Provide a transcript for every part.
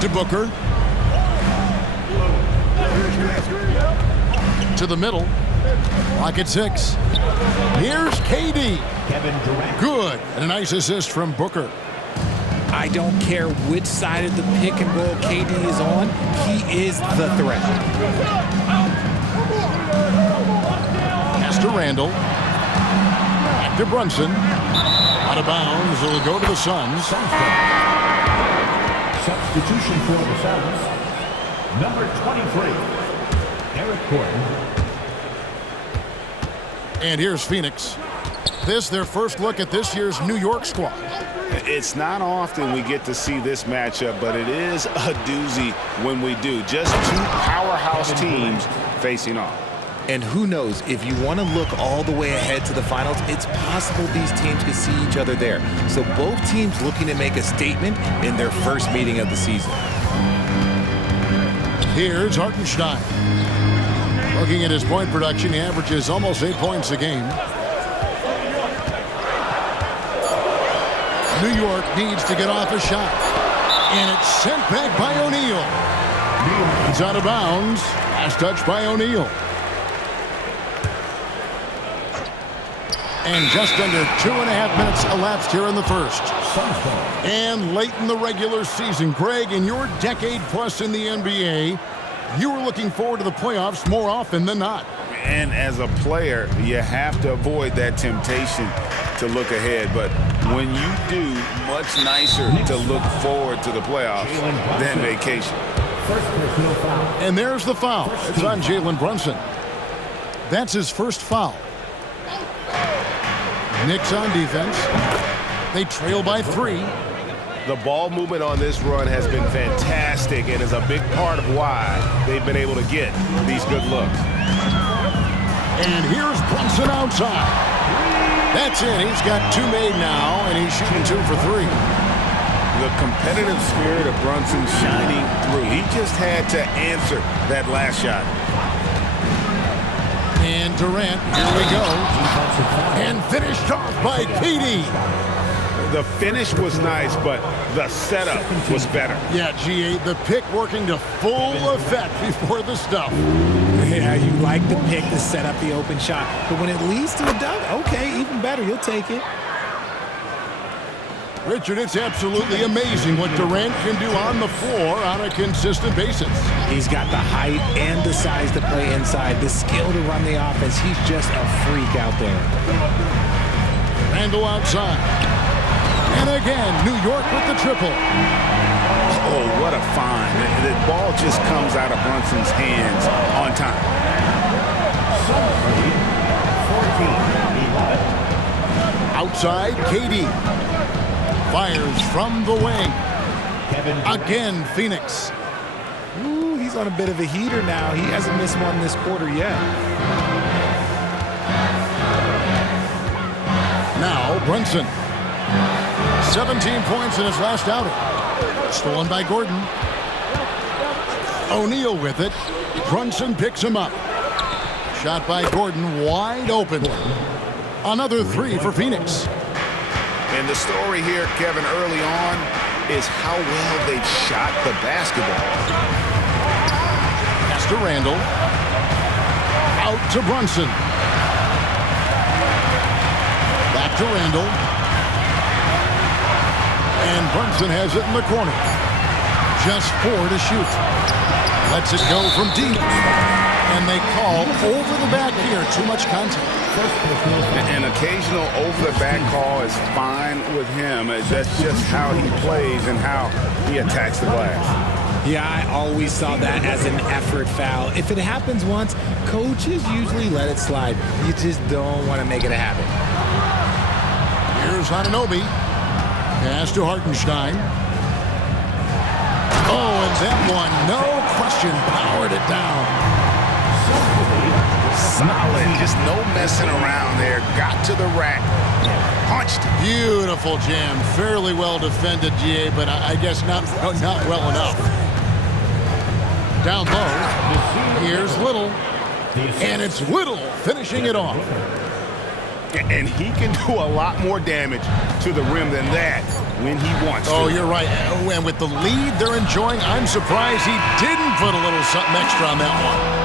To Booker. To the middle. Clock at 6. Here's KD. Kevin Durant. Good. And a nice assist from Booker. I don't care which side of the pick and roll KD is on. He is the threat. Pass to Randall. Back to Brunson. Out of bounds. It'll go to the Suns. Substitution for the Suns. Number 23, Eric Gordon. And here's Phoenix. This their first look at this year's New York squad. It's not often we get to see this matchup, but it is a doozy when we do. Just two powerhouse teams facing off. And who knows, if you want to look all the way ahead to the finals, it's possible these teams could see each other there. So both teams looking to make a statement in their first meeting of the season. Here's Hartenstein. Looking at his point production, he averages almost 8 points a game. New York needs to get off a shot. And it's sent back by O'Neal. It's out of bounds. Last touch by O'Neal. And just under 2.5 minutes elapsed here in the first. And late in the regular season, Greg, in your decade plus in the NBA, you were looking forward to the playoffs more often than not. And as a player, you have to avoid that temptation to look ahead. But when you do, much nicer to look forward to the playoffs than vacation. And there's the foul. It's on Jalen Brunson. That's his first foul. Knicks on defense. They trail by 3. The ball movement on this run has been fantastic and is a big part of why they've been able to get these good looks. And here's Brunson outside. That's it. He's got 2 made now, and he's shooting 2 for 3. The competitive spirit of Brunson shining through. He just had to answer that last shot. And Durant, here we go. And finished off by KD. The finish was nice, but the setup was better. Yeah, GA, the pick working to full effect before the stuff. Yeah, you like the pick to set up the open shot. But when it leads to a dunk, okay, even better. You'll take it. Richard, it's absolutely amazing what Durant can do on the floor on a consistent basis. He's got the height and the size to play inside, the skill to run the offense. He's just a freak out there. Randall outside. And again, New York with the triple. Oh, what a find. The ball just comes out of Brunson's hands on time. 14-11. Outside, KD. Fires from the wing. Again, Phoenix. Ooh, he's on a bit of a heater now. He hasn't missed one this quarter yet. Now, Brunson. 17 points in his last outing. Stolen by Gordon. O'Neal with it. Brunson picks him up. Shot by Gordon, wide open. Another 3 for Phoenix. And the story here, Kevin, early on is how well they've shot the basketball. Pass to Randall. Out to Brunson. Back to Randall. And Brunson has it in the corner. Just 4 to shoot. Lets it go from deep. And they call over the back here. Too much contact. An occasional over-the-back call is fine with him. That's just how he plays and how he attacks the glass. Yeah, I always saw that as an effort foul. If it happens once, coaches usually let it slide. You just don't want to make it a habit. Here's Anunoby. Pass to Hartenstein. Oh, and that one, no question, powered it down. Solid, just no messing around there. Got to the rack, punched. Beautiful jam, fairly well defended, GA, but I guess not well enough. Down low, here's Little, and it's Little finishing it off. And he can do a lot more damage to the rim than that when he wants to. Oh, you're right. And with the lead they're enjoying, I'm surprised he didn't put a little something extra on that one.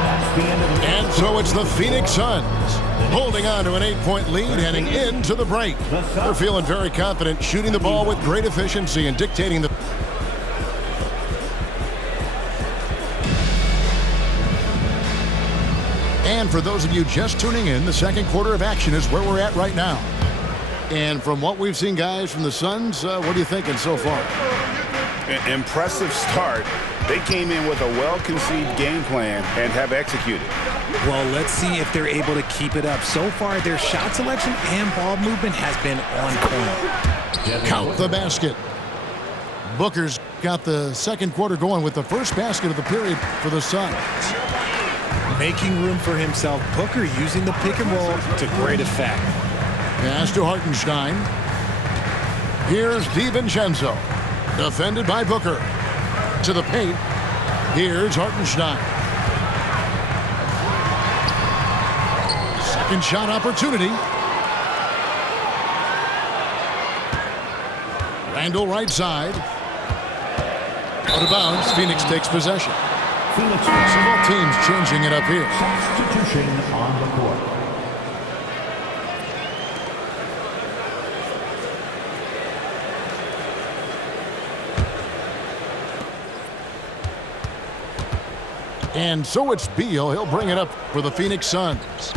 And so it's the Phoenix Suns holding on to an 8-point lead heading into the break. They're feeling very confident, shooting the ball with great efficiency and dictating the... And for those of you just tuning in, the second quarter of action is where we're at right now. And from what we've seen, guys, from the Suns, what are you thinking so far? Impressive start. They came in with a well-conceived game plan and have executed. Well, let's see if they're able to keep it up. So far, their shot selection and ball movement has been on point. Count the basket. Booker's got the second quarter going with the first basket of the period for the Suns. Making room for himself, Booker using the pick and roll to great effect. Pass to Hartenstein. Here's DiVincenzo. Defended by Booker. To the paint. Here's Hartenstein. Second shot opportunity. Randall right side. Out of bounds. Phoenix takes possession. Phoenix Several teams changing it up here. substitution on the court. And so it's Beal. He'll bring it up for the Phoenix Suns.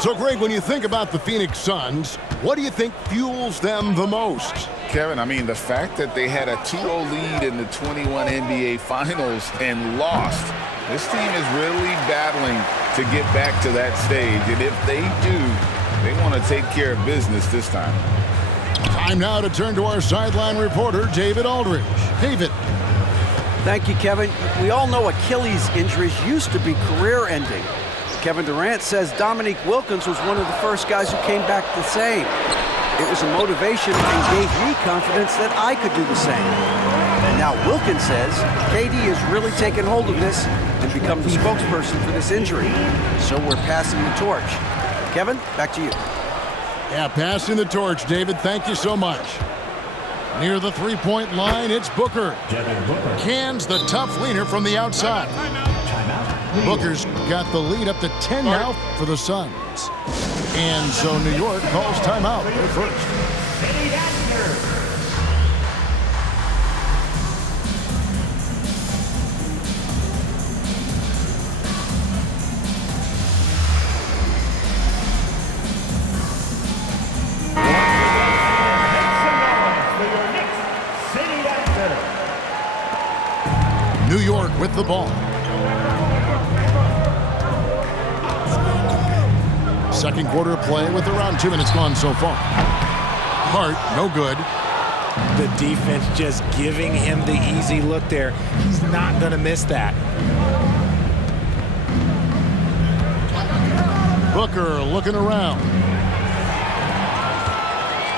So, Greg, when you think about the Phoenix Suns, what do you think fuels them the most? Kevin, I mean, the fact that they had a 2-0 lead in the 21 NBA Finals and lost, this team is really battling to get back to that stage. And if they do, they want to take care of business this time. Time now to turn to our sideline reporter, David Aldridge. David. Thank you, Kevin. We all know Achilles injuries used to be career-ending. Kevin Durant says Dominique Wilkins was one of the first guys who came back the same. It was a motivation and gave me confidence that I could do the same. And now Wilkins says KD has really taken hold of this and become the spokesperson for this injury. So we're passing the torch. Kevin, back to you. Yeah, passing the torch, David. Thank you so much. Near the three-point line, it's Booker. Devin Booker. Cans the tough leaner from the outside. Timeout. Booker's got the lead up to 10 now for the Suns. And so New York calls timeout. They're first. New York with the ball. Second quarter of play with around 2 minutes gone so far. Hart, no good. The defense just giving him the easy look there. He's not going to miss that. Booker looking around.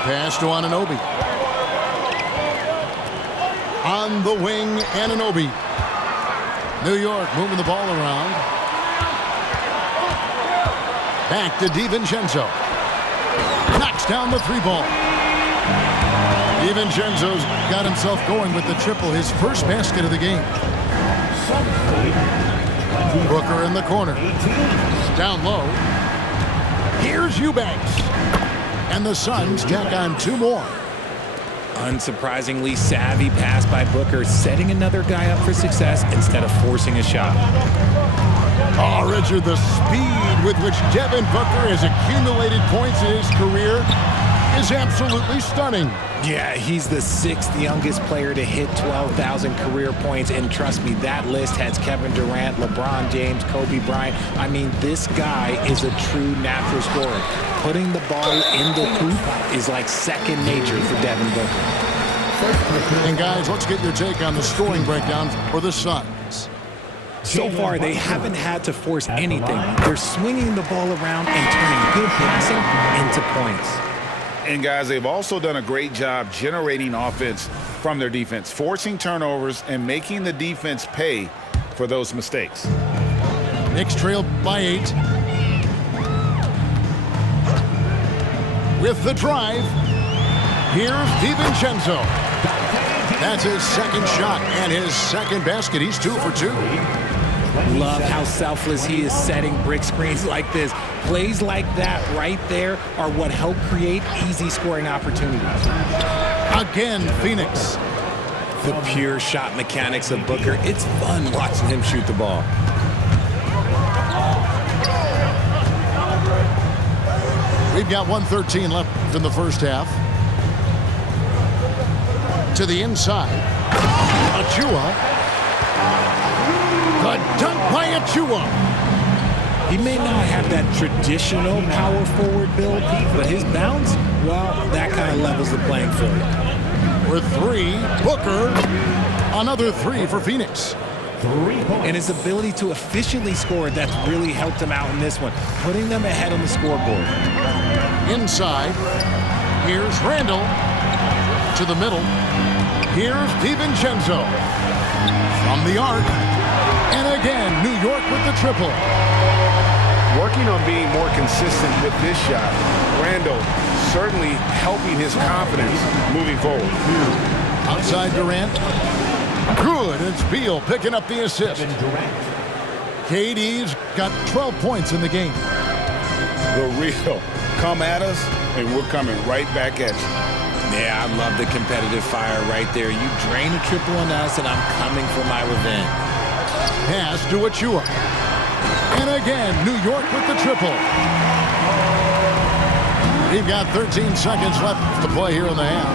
Pass to Anunoby. On the wing, Anunoby. New York moving the ball around. Back to DiVincenzo. Knocks down the three ball. DiVincenzo's got himself going with the triple, his first basket of the game. Booker in the corner. Down low. Here's Eubanks. And the Suns tack on 2 more. Unsurprisingly savvy pass by Booker, setting another guy up for success instead of forcing a shot. Oh, Richard, the speed with which Devin Booker has accumulated points in his career is absolutely stunning. Yeah, he's the 6th youngest player to hit 12,000 career points, and trust me, that list has Kevin Durant, LeBron James, Kobe Bryant. I mean, this guy is a true natural scorer. Putting the ball in the hoop is like second nature for Devin Booker. And guys, let's get your take on the scoring breakdown for the Suns. So far, they haven't had to force anything. They're swinging the ball around and turning good passing into points. And guys, they've also done a great job generating offense from their defense, forcing turnovers and making the defense pay for those mistakes. Knicks trail by 8. With the drive. Here's DiVincenzo. That's his second shot and his second basket. He's 2 for 2. Love how selfless he is setting brick screens like this. Plays like that right there are what help create easy scoring opportunities. Again, Phoenix. The pure shot mechanics of Booker. It's fun watching him shoot the ball. We've got 1:13 left in the first half. To the inside. Achua. The dunk by Achua. He may not have that traditional power forward build, but his bounce, well, that kind of levels the playing field. For 3, Booker. Another 3 for Phoenix. 3 points. And his ability to efficiently score, that's really helped him out in this one, putting them ahead on the scoreboard. Inside. Here's Randall. To the middle. Here's DiVincenzo. From the arc. And again, New York with the triple. Working on being more consistent with this shot. Randall certainly helping his confidence moving forward. Outside Durant. Good. It's Beal picking up the assist. KD's got 12 points in the game. The real come at us, and we're coming right back at you. Yeah, I love the competitive fire right there. You drain a triple on us, and I'm coming for my revenge. Pass to Achua. And again, New York with the triple. We've got 13 seconds left to play here in the half.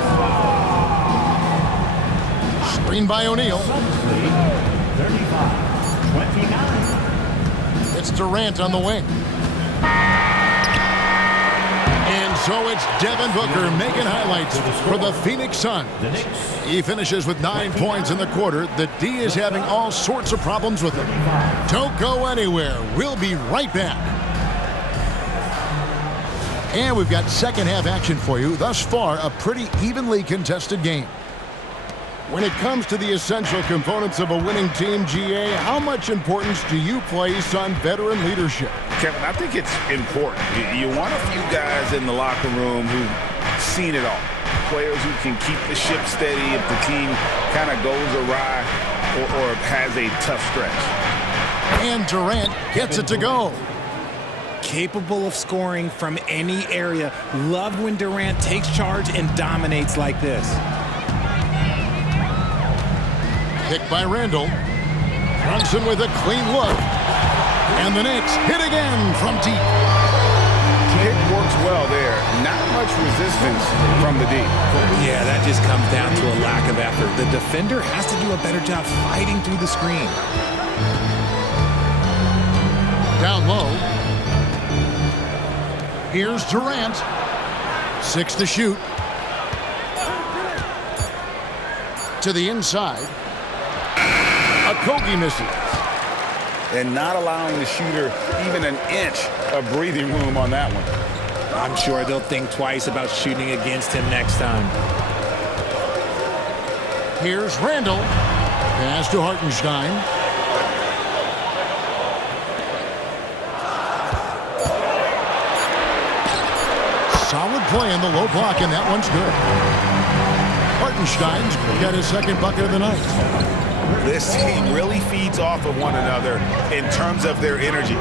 Screen by O'Neal. 35-29. It's Durant on the wing. And so it's Devin Booker making highlights for the Phoenix Suns. He finishes with 9 points in the quarter. The D is having all sorts of problems with him. Don't go anywhere. We'll be right back. And we've got second half action for you. Thus far, a pretty evenly contested game. When it comes to the essential components of a winning team, GA, how much importance do you place on veteran leadership? Kevin, I think it's important. You want a few guys in the locker room who've seen it all. Players who can keep the ship steady if the team kind of goes awry or has a tough stretch. And Durant gets it to go. Capable of scoring from any area. Love when Durant takes charge and dominates like this. Picked by Randall. Brunson with a clean look. And the Knicks hit again from deep. It works well there. Not much resistance from the D. Yeah, that just comes down to a lack of effort. The defender has to do a better job fighting through the screen. Down low. Here's Durant. 6 to shoot. To the inside. Okogie misses. And not allowing the shooter even an inch of breathing room on that one. I'm sure they'll think twice about shooting against him next time. Here's Randall. Pass to Hartenstein. Solid play in the low block, and that one's good. Hartenstein's got his second bucket of the night. This team really feeds off of one another in terms of their energy.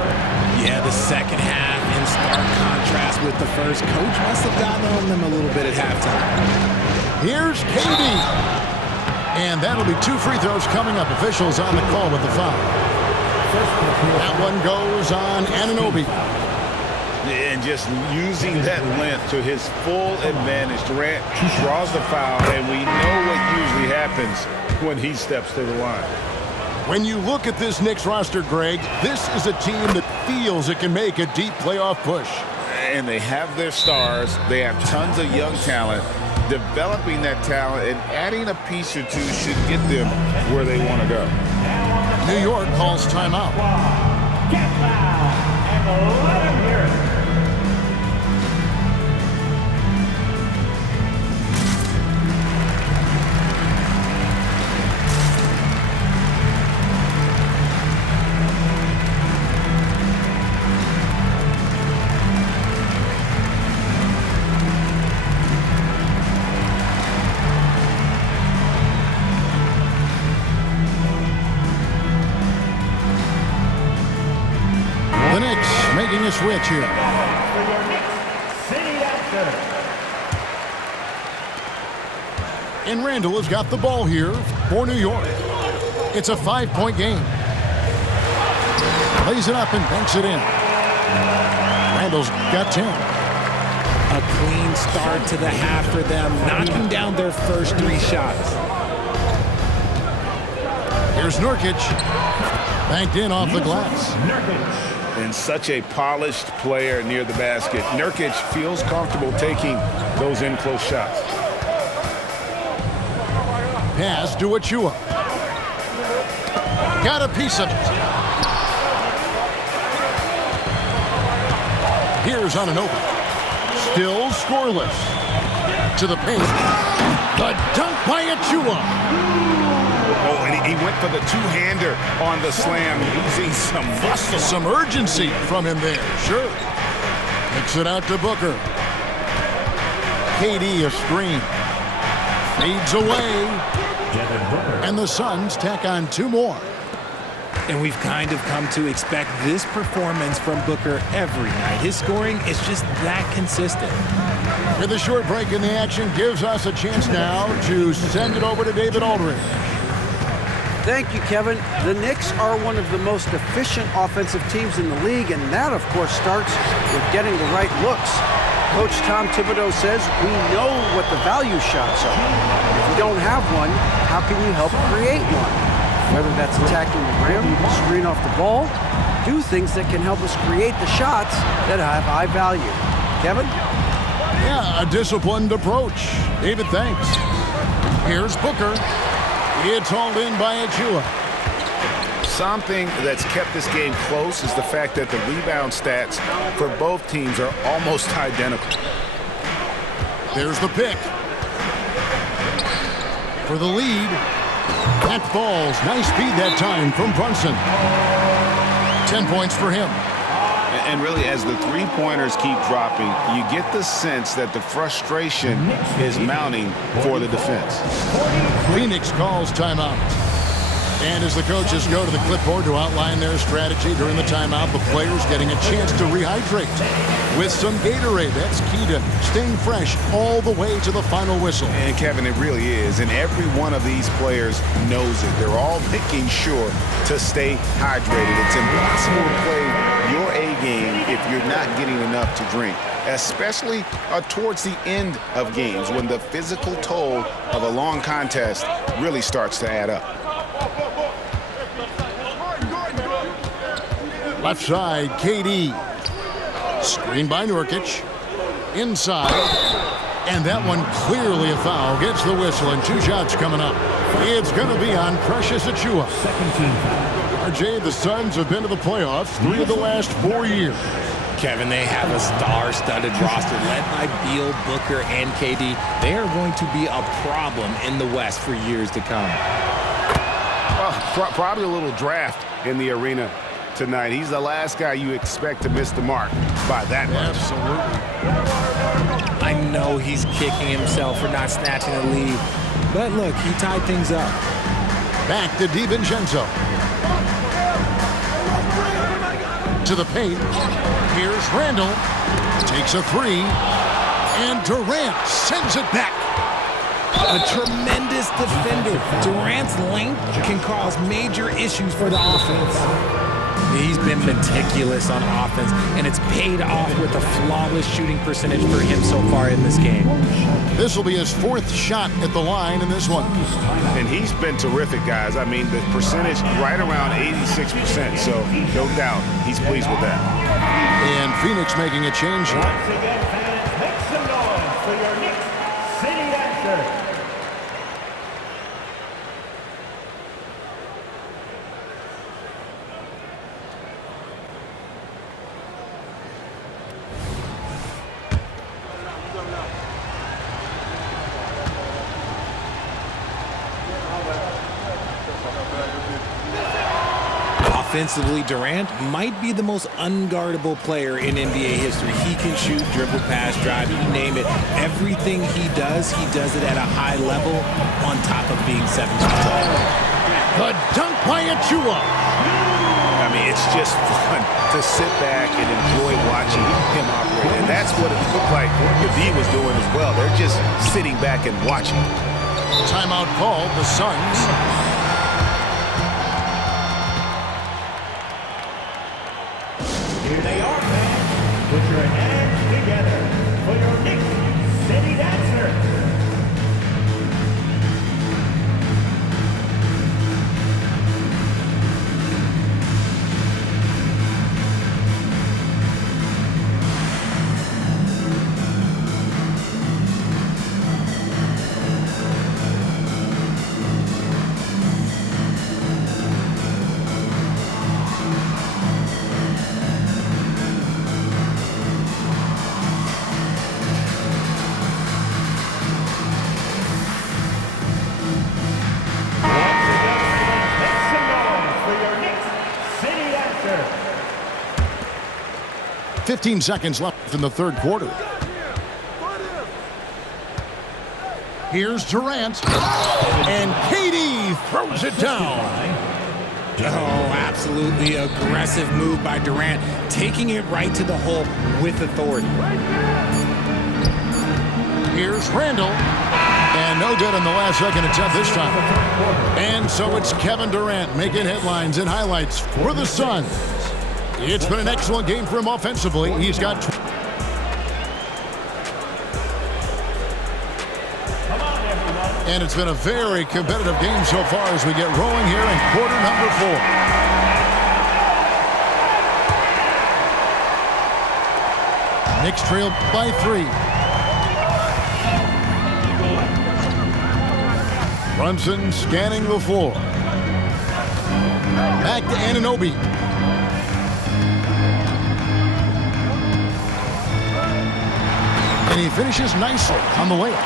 Yeah, the second half in stark contrast with the first. Coach must have gotten on them a little bit at halftime. Here's KD. And that'll be 2 free throws coming up. Officials on the call with the foul. That one goes on Anunoby. And just using that length to his full advantage. Durant draws the foul, and we know what usually happens when he steps to the line. When you look at this Knicks roster, Greg, this is a team that feels it can make a deep playoff push. And they have their stars. They have tons of young talent. Developing that talent and adding a piece or two should get them where they want to go. New York calls timeout. Get loud and let him hear it. making a switch here. For your Knicks, City Dancer. And Randall has got the ball here for New York. It's a 5-point game. Lays it up and banks it in. Randall's got 10. A clean start to the half for them, knocking down their first 3 shots. Here's Nurkic. Banked in off the glass. And such a polished player near the basket. Nurkic feels comfortable taking those in-close shots. Pass to Achua. Got a piece of it. Here's on an open. Still scoreless. To the paint. The dunk by Achua. Oh, and he went for the two-hander on the slam, using some muscle. Some urgency from him there. Sure. Kicks it out to Booker. KD a screen. Fades away. And the Suns tack on 2 more. And we've kind of come to expect this performance from Booker every night. His scoring is just that consistent. With a short break in the action gives us a chance now to send it over to David Aldridge. Thank you, Kevin. The Knicks are one of the most efficient offensive teams in the league, and that, of course, starts with getting the right looks. Coach Tom Thibodeau says we know what the value shots are. If you don't have one, how can you help create one? Whether that's attacking the rim, screen off the ball, do things that can help us create the shots that have high value. Kevin? Yeah, a disciplined approach. David, thanks. Here's Booker. It's hauled in by Achua. Something that's kept this game close is the fact that the rebound stats for both teams are almost identical. There's the pick. For the lead. That falls. Nice speed that time from Brunson. 10 points for him. And really, as the three-pointers keep dropping, you get the sense that the frustration is mounting for the defense. Phoenix calls timeout. And as the coaches go to the clipboard to outline their strategy during the timeout, the players getting a chance to rehydrate with some Gatorade. That's key to staying fresh all the way to the final whistle. And Kevin, it really is. And every one of these players knows it. They're all making sure to stay hydrated. It's impossible to play your A game if you're not getting enough to drink, especially towards the end of games when the physical toll of a long contest really starts to add up. Left side, KD. Screen by Nurkic. Inside. And that one clearly a foul. Gets the whistle and 2 shots coming up. It's going to be on Precious Achua. RJ, the Suns have been to the playoffs 3 of the last 4 years. Kevin, they have a star-studded roster led by Beal, Booker, and KD. They are going to be a problem in the West for years to come. Probably a little draft in the arena tonight. He's the last guy you expect to miss the mark by that much. Absolutely. I know he's kicking himself for not snatching a lead, but look, he tied things up. Back to DiVincenzo. To the paint. Here's Randall. Takes a 3. And Durant sends it back. A tremendous defender. Durant's length can cause major issues for the offense. He's been meticulous on offense, and it's paid off with a flawless shooting percentage for him so far in this game. This will be his 4th shot at the line in this one. And he's been terrific, guys. I mean, the percentage right around 86%, so no doubt he's pleased with that. And Phoenix making a change here. Once again, fans, make some noise for your Knicks City Dancer. Offensively, Durant might be the most unguardable player in NBA history. He can shoot, dribble, pass, drive, you name it. Everything he does it at a high level on top of being 7 feet tall. The dunk by Achua. mean, it's just fun to sit back and enjoy watching him operate. And that's what it looked like the D was doing as well. They're just sitting back and watching. Timeout called, the Suns. Here they are, fans. Put your hands together for your Knicks City Dancer. Make some noise for your Knicks City Dancer. 15 seconds left in the third quarter. Here's Durant. And KD throws it down. Oh, absolutely aggressive move by Durant, taking it right to the hole with authority. Here's Randall. And no good in the last second attempt this time. And so it's Kevin Durant making headlines and highlights for the Suns. It's been an excellent game for him offensively. He's got... Come on, everyone. And it's been a very competitive game so far as we get rolling here in quarter number 4. Knicks trail by 3. Brunson scanning the floor. Back to Anunoby. And he finishes nicely on the layup.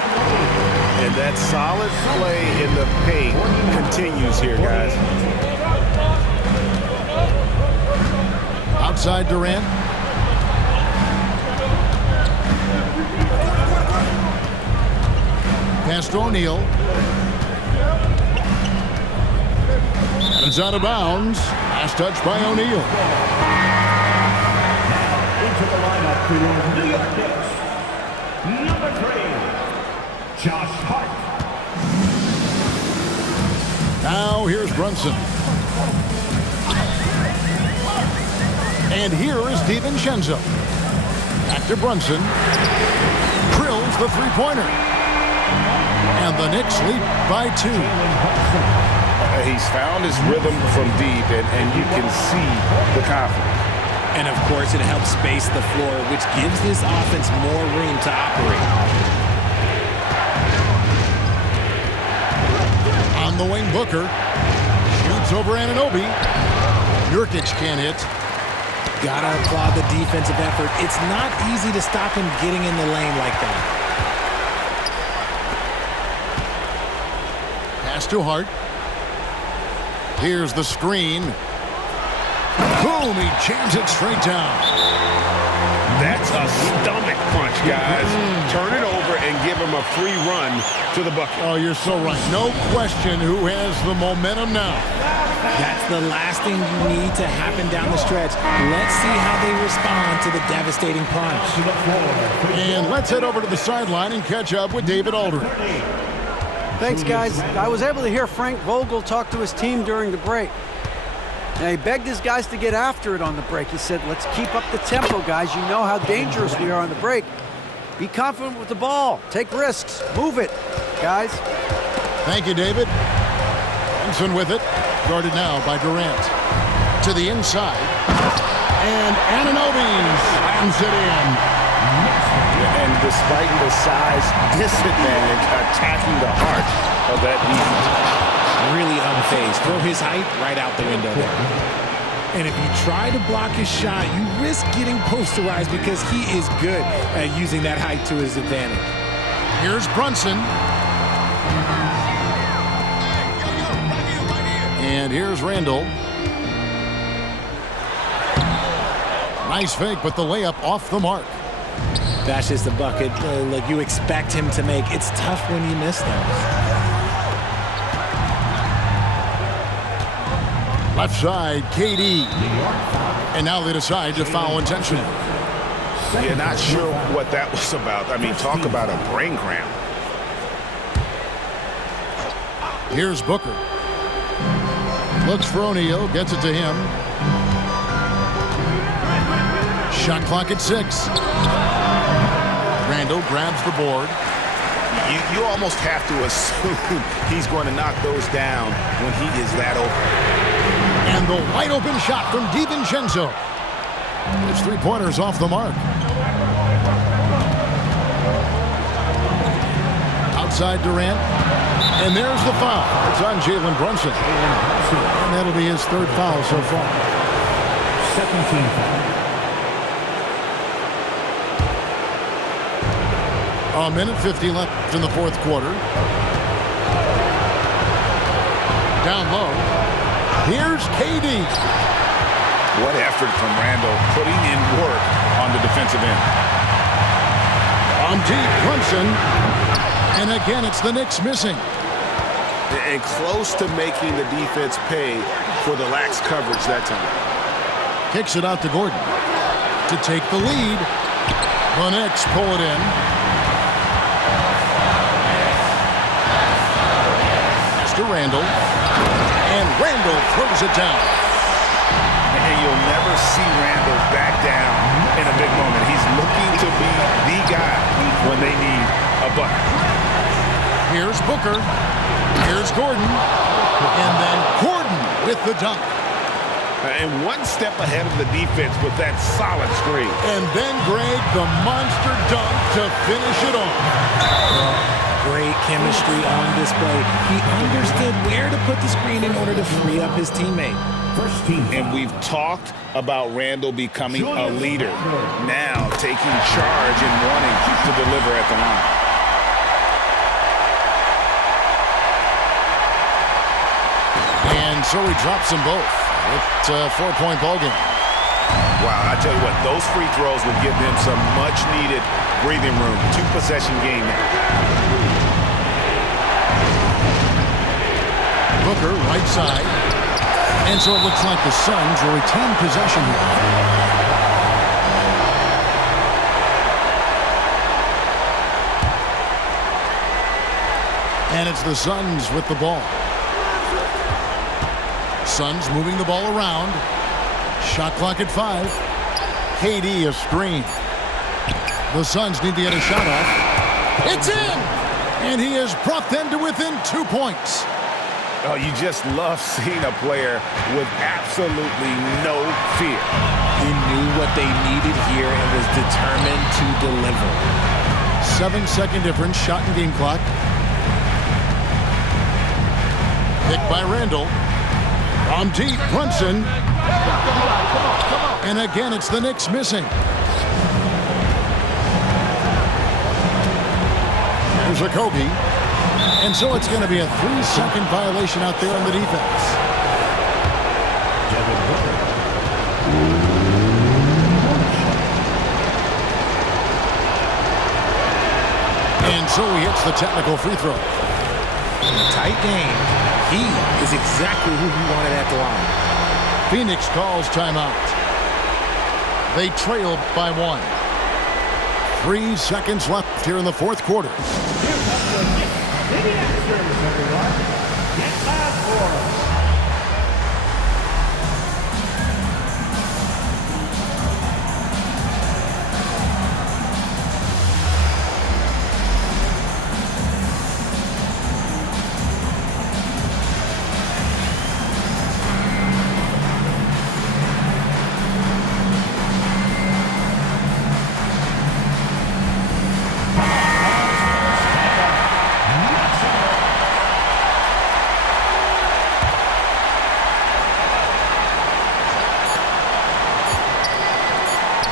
And that solid play in the paint continues here, guys. Outside Durant. Pass to O'Neal. And it's out of bounds. Last touch by O'Neal. Into the lineup for your New York Knicks. Number 3, Josh Hart. Now here's Brunson. And here is DiVincenzo. Back to Brunson. Drills the three-pointer. And the Knicks lead by 2. He's found his rhythm from deep, and you can see the confidence. And of course, it helps space the floor, which gives this offense more room to operate. On the wing, Booker. Shoots over Anunoby. Nurkic can't hit. Gotta applaud the defensive effort. It's not easy to stop him getting in the lane like that. Pass to Hart. Here's the screen. Boom, he jams it straight down. That's a stomach punch, guys. Turn it over and give him a free run to the bucket. Oh, you're so right. No question who has the momentum now. That's the last thing you need to happen down the stretch. Let's see how they respond to the devastating punch. And let's head over to the sideline and catch up with David Aldridge. Thanks, guys. I was able to hear Frank Vogel talk to his team during the break. Now, he begged his guys to get after it on the break. He said, let's keep up the tempo, guys. You know how dangerous we are on the break. Be confident with the ball. Take risks. Move it, guys. Thank you, David. Brunson with it. Guarded now by Durant. To the inside. And Anunoby slams it in. And despite the size disadvantage, attacking the heart of that defense. Really unfazed. Throw his height right out the window there. And if you try to block his shot, you risk getting posterized because he is good at using that height to his advantage. Here's Brunson. And here's Randall. Nice fake, but the layup off the mark. That's just a bucket like you expect him to make. It's tough when you miss those. Left side, KD. And now they decide to foul intentionally. Yeah, not sure what that was about. I mean, talk about a brain cramp. Here's Booker. Looks for O'Neal, gets it to him. Shot clock at 6. Randall grabs the board. You almost have to assume he's going to knock those down when he is that open. And the wide open shot from DiVincenzo. His three-pointers off the mark. Outside Durant. And there's the foul. It's on Jalen Brunson. And that'll be his third foul so far. 17 foul. A minute 50 left in the fourth quarter. Down low. Here's KD. What effort from Randall putting in work on the defensive end. On deep, Brunson. And again, it's the Knicks missing. And close to making the defense pay for the lax coverage that time. Kicks it out to Gordon to take the lead. The Knicks pull it in. To Randall, and Randall throws it down. And you'll never see Randall back down in a big moment. He's looking to be the guy when they need a bucket. Here's Booker. Here's Gordon. And then Gordon with the dunk. And one step ahead of the defense with that solid screen. And then Greg, the monster dunk to finish it off. Great chemistry on display. He understood where to put the screen in order to free up his teammate. First team. And we've talked about Randall becoming a leader. Now taking charge and wanting to deliver at the line. And so he drops them both. It's a 4-point ball game. Wow, I tell you what, those free throws will give them some much-needed breathing room. 2-possession game now. Booker, right side. And so it looks like the Suns will retain possession here. And it's the Suns with the ball. Suns moving the ball around. Shot clock at 5. KD a screen. The Suns need to get a shot off. It's in! And he has brought them to within 2 points. Oh, you just love seeing a player with absolutely no fear. He knew what they needed here and was determined to deliver. 7-second difference, shot and game clock. Picked by Randall. On deep, Brunson. And again, it's the Knicks missing. Here's a Kobe. And so it's going to be a 3-second violation out there on the defense. And so he hits the technical free throw. Tight game. He is exactly who he wanted at the line. Phoenix calls timeout. They trail by 1. 3 seconds left here in the fourth quarter.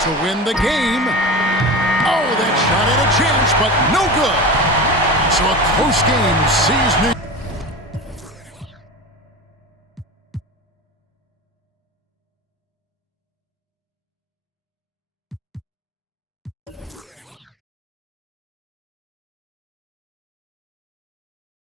To win the game. Oh, that shot had a chance, but no good. So a close game sees New